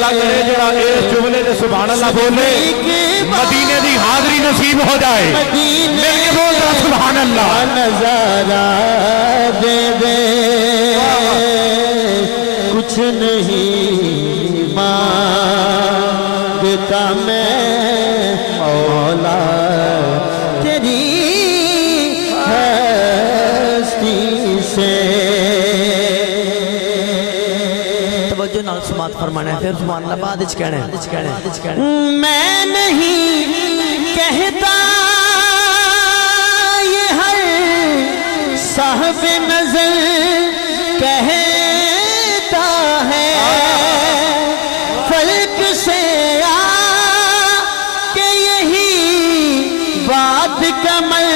اللہ کرے جڑا اس جملے دے سبحان اللہ بولے مدینے دی حاضری نصیب ہو جائے مل کے بول رہا سبحان اللہ نظارہ دے دے کچھ نہیں مانگتا میں مولا تیری ہستی سے توجہ نال سماعت فرمانا ہے پھر سبحان اللہ بعد اچھ کہنا ہے میں نہیں کہتا یہ ہر صاحب نظر کہتا ہے فلک سے آ کہ یہی بات کمل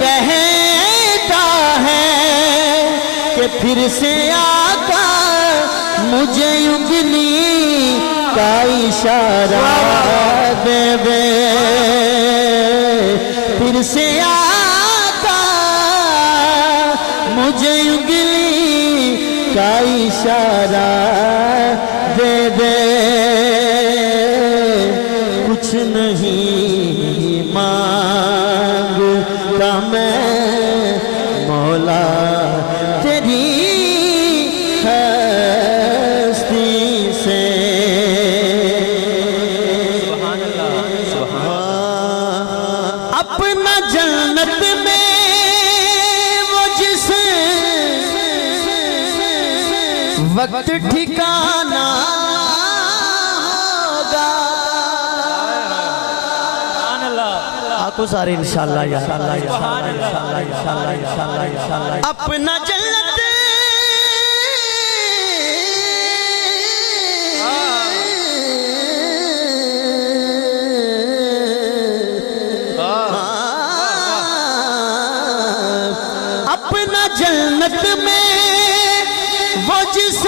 کہتا ہے کہ پھر سے آقا مجھے انگلی کا اشارہ دے دے پھر سے آقا مجھے انگلی کا اشارہ دے دے کچھ نہیں مانگتا میں مولا تیری ہستی سے اپنا جنت میں وہ جس وقت ٹھکانا ہوگا آنکھوں سارے انشاءاللہ اپنا جنت اپنا جنت میں وہ جس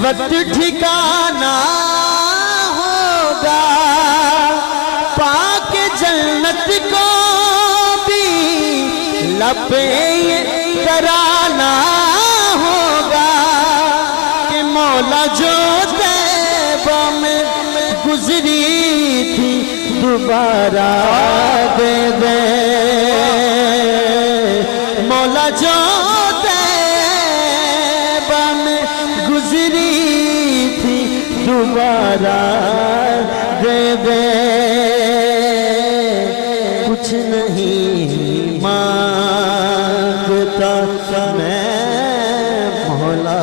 وقت ٹھکانا ہوگا پاک جنت کو بھی لبے کرانا ہوگا کہ مولا جو طیبہ میں گزری تھی دوبارہ دے دے مولا جو طیبہ میں گزری تھی دوبارہ دے دے کچھ نہیں مانگتا میں مولا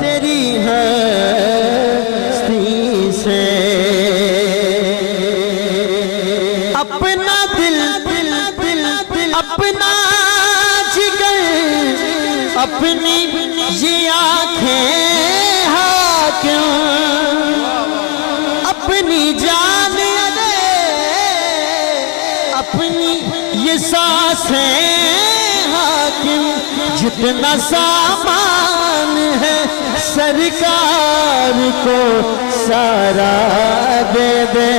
تیری ہستی سے اپنا دل اپنا جگر اپنی یہ آنکھیں حاکم اپنی جان دے اپنی یہ سانسیں حاکم جتنا سامان ہے سرکار کو سارا دے دے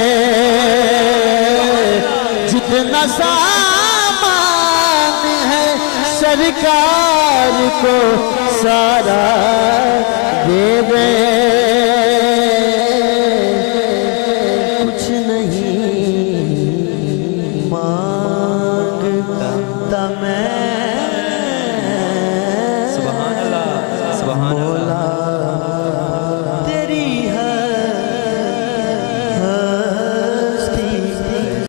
جتنا سامان ہے سرکار کو سارا